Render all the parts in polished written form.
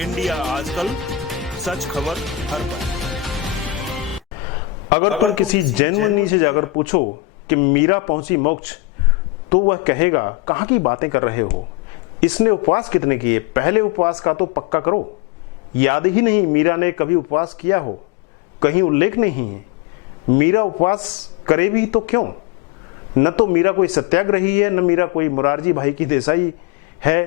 India आजकल, सच खबर हर पल। अगर तुम किसी जैन मुनि से जाकर पूछो कि मीरा पहुंची मोक्ष, तो वह कहेगा कहाँ की बातें कर रहे हो, इसने उपवास कितने किए, पहले उपवास का तो पक्का करो। याद ही नहीं मीरा ने कभी उपवास किया हो, कहीं उल्लेख नहीं है। मीरा उपवास करे भी तो क्यों? न तो मीरा कोई सत्याग्रही है, न मीरा कोई मुरारजी भाई की देसाई है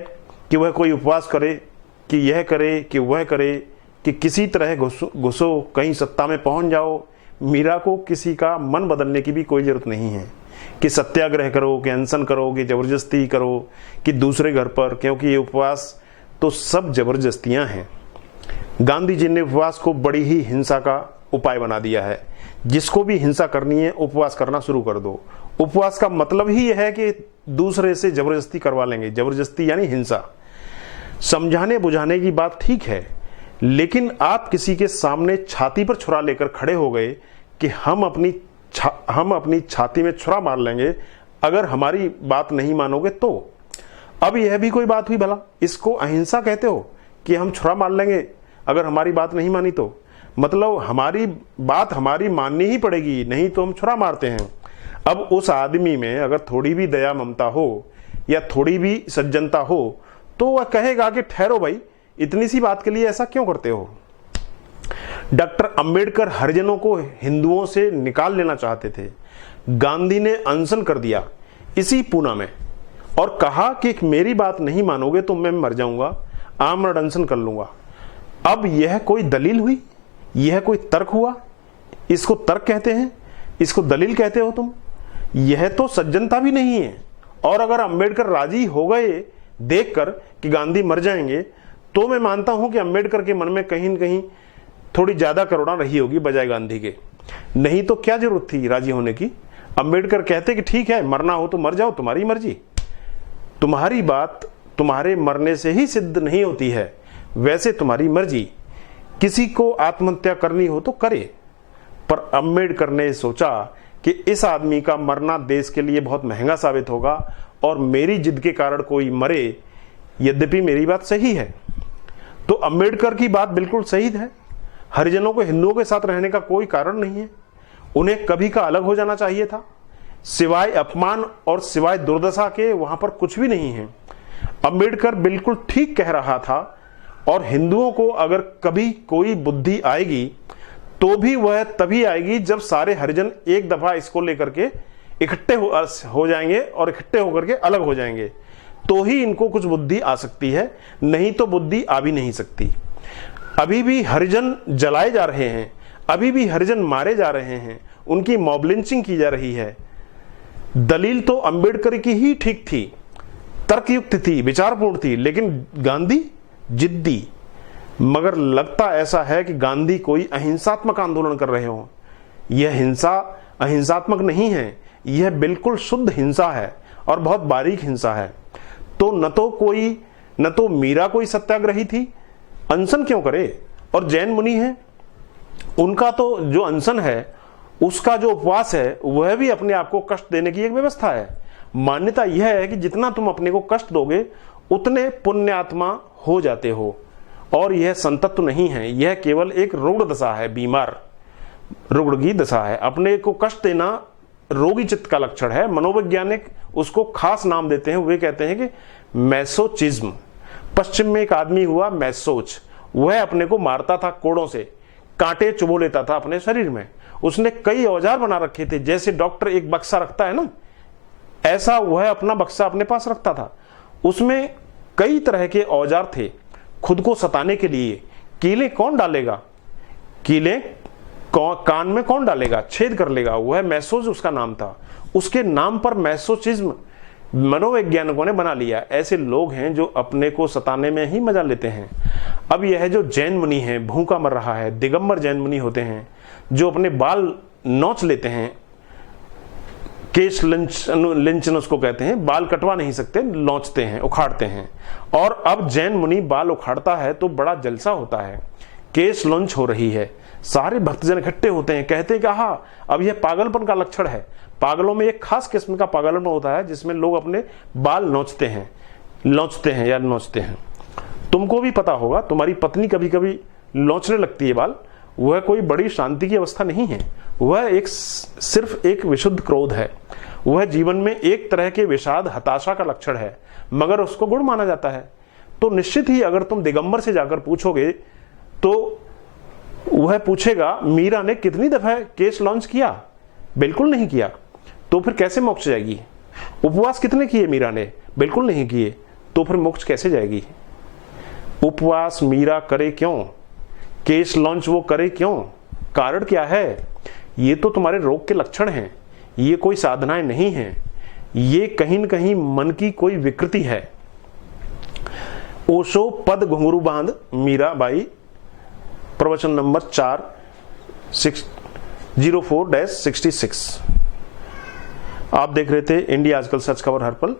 कि वह कोई उपवास करे, कि यह करे कि वह करे, कि किसी तरह घुसो कहीं सत्ता में पहुंच जाओ। मीरा को किसी का मन बदलने की भी कोई जरूरत नहीं है कि सत्याग्रह करो, कि अनशन करो, कि जबरदस्ती करो, कि दूसरे घर पर, क्योंकि ये उपवास तो सब जबरदस्तियां हैं। गांधी जी ने उपवास को बड़ी ही हिंसा का उपाय बना दिया है। जिसको भी हिंसा करनी है उपवास करना शुरू कर दो। उपवास का मतलब ही यह है कि दूसरे से जबरदस्ती करवा लेंगे। जबरदस्ती यानी हिंसा। समझाने बुझाने की बात ठीक है, लेकिन आप किसी के सामने छाती पर छुरा लेकर खड़े हो गए कि हम अपनी छाती में छुरा मार लेंगे अगर हमारी बात नहीं मानोगे तो। अब यह भी कोई बात हुई भला? इसको अहिंसा कहते हो कि हम छुरा मार लेंगे अगर हमारी बात नहीं मानी तो? मतलब हमारी बात हमारी माननी ही पड़ेगी, नहीं तो हम छुरा मारते हैं। अब उस आदमी में अगर थोड़ी भी दया ममता हो या थोड़ी भी सज्जनता हो तो वह कहेगा कि ठहरो भाई, इतनी सी बात के लिए ऐसा क्यों करते हो? डॉक्टर अंबेडकर हरिजनों को हिंदुओं से निकाल लेना चाहते थे। गांधी ने अनशन कर दिया इसी पूना में और कहा कि मेरी बात नहीं मानोगे तो मैं मर जाऊंगा, आमरण अनशन कर लूंगा। अब यह कोई दलील हुई? यह कोई तर्क हुआ? इसको तर्क कहते हैं? इसको दलील कहते हो तुम? यह तो सज्जनता भी नहीं है। और अगर अंबेडकर राजी हो गए देखकर कि गांधी मर जाएंगे, तो मैं मानता हूं कि अंबेडकर के मन में कहीं न कहीं थोड़ी ज्यादा करुणा रही होगी बजाय गांधी के। नहीं तो क्या जरूरत थी राजी होने की? अंबेडकर कहते कि ठीक है, मरना हो तो मर जाओ, तुम्हारी मर्जी। तुम्हारी बात तुम्हारे मरने से ही सिद्ध नहीं होती है, वैसे तुम्हारी मर्जी। किसी को आत्महत्या करनी हो तो करे। पर अंबेडकर ने सोचा कि इस आदमी का मरना देश के लिए बहुत महंगा साबित होगा और मेरी जिद के कारण कोई मरे, यद्यपि मेरी बात सही है। तो अंबेडकर की बात बिल्कुल सही है। हरिजनों को हिंदुओं के साथ रहने का कोई कारण नहीं है। उन्हें कभी का अलग हो जाना चाहिए था। सिवाय अपमान और सिवाय दुर्दशा के वहां पर कुछ भी नहीं है। अंबेडकर बिल्कुल ठीक कह रहा था। और हिंदुओं को अगर कभी कोई बुद्धि आएगी तो भी वह तभी आएगी जब सारे हरिजन एक दफा इसको लेकर के इकट्ठे हो जाएंगे और इकट्ठे होकर के अलग हो जाएंगे, तो ही इनको कुछ बुद्धि आ सकती है, नहीं तो बुद्धि आ भी नहीं सकती। अभी भी हरिजन जलाए जा रहे हैं, अभी भी हरिजन मारे जा रहे हैं, उनकी मॉब लिंचिंग की जा रही है। दलील तो अंबेडकर की ही ठीक थी, तर्कयुक्त थी, विचारपूर्ण थी, लेकिन गांधी जिद्दी। मगर लगता ऐसा है कि गांधी कोई अहिंसात्मक आंदोलन कर रहे हो। यह हिंसा अहिंसात्मक नहीं है, यह बिल्कुल शुद्ध हिंसा है और बहुत बारीक हिंसा है। तो न तो मीरा कोई सत्याग्रही थी, अनशन क्यों करे? और जैन मुनि हैं, उनका तो जो अनशन है, उसका जो उपवास है, वह भी अपने आप को कष्ट देने की एक व्यवस्था है। मान्यता यह है कि जितना तुम अपने को कष्ट दोगे उतने पुण्यात्मा हो जाते हो। और यह संतत्व नहीं है, यह केवल एक रुग्ण दशा है, बीमार रुग्ण की दशा है। अपने को कष्ट देना रोगी चित्त का लक्षण है। मनोवैज्ञानिक उसको खास नाम देते हैं, वे कहते हैं कि मैसोचिज्म। पश्चिम में एक आदमी हुआ मैसोच, वह अपने को मारता था कोड़ों से, कांटे चुभो लेता था अपने शरीर में। उसने कई औजार बना रखे थे, जैसे डॉक्टर एक बक्सा रखता है ना, ऐसा वह अपना बक्सा अपने पास रखता था। उसमें कई तरह के औजार थे खुद को सताने के लिए। कीले कौन डालेगा? कीले कान में कौन डालेगा? छेद कर लेगा। वह मैसोज उसका नाम था। उसके नाम पर मैसोचिज्म मनोवैज्ञानिकों ने बना लिया। ऐसे लोग हैं जो अपने को सताने में ही मजा लेते हैं। अब यह जो जैन मुनि है, भूखा मर रहा है, दिगंबर जैन मुनि होते हैं जो अपने बाल नोच लेते हैं, केश लिंचन उसको कहते हैं, बाल कटवा नहीं सकते, नोचते हैं, उखाड़ते हैं। और अब जैन मुनि बाल उखाड़ता है तो बड़ा जलसा होता है, केश लॉन्च हो रही है, सारे भक्तजन इकट्ठे होते हैं, कहते हैं कि हाँ अब यह पागलपन का लक्षण है। पागलों में एक खास किस्म का पागलपन होता है जिसमें लोग अपने बाल नोचते हैं या नोचते हैं। तुमको भी पता होगा, तुम्हारी पत्नी कभी कभी लौचने लगती है बाल, वह कोई बड़ी शांति की अवस्था नहीं है, वह सिर्फ एक विशुद्ध क्रोध है। वह जीवन में एक तरह के विषाद हताशा का लक्षण है, मगर उसको गुण माना जाता है। तो निश्चित ही अगर तुम दिगंबर से जाकर पूछोगे तो वह पूछेगा मीरा ने कितनी दफा केस लॉन्च किया? बिल्कुल नहीं किया। तो फिर कैसे मोक्ष जाएगी? उपवास कितने किए मीरा ने? बिल्कुल नहीं किए। तो फिर मोक्ष कैसे जाएगी? उपवास मीरा करे क्यों? केस लॉन्च वो करे क्यों? कारण क्या है? ये तो तुम्हारे रोग के लक्षण हैं, ये कोई साधनाएं नहीं हैं, ये कहीं न कहीं मन की कोई विकृति है। ओशो पद घुंघरू बांध मीराबाई, प्रवचन नंबर 404-66। आप देख रहे थे इंडिया आजकल सच खबर हर पल।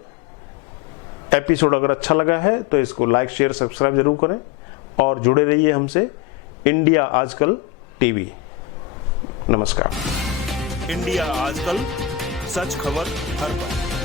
एपिसोड अगर अच्छा लगा है तो इसको लाइक शेयर सब्सक्राइब जरूर करें और जुड़े रहिए हमसे इंडिया आजकल टीवी। नमस्कार। इंडिया आजकल, सच खबर हर पल।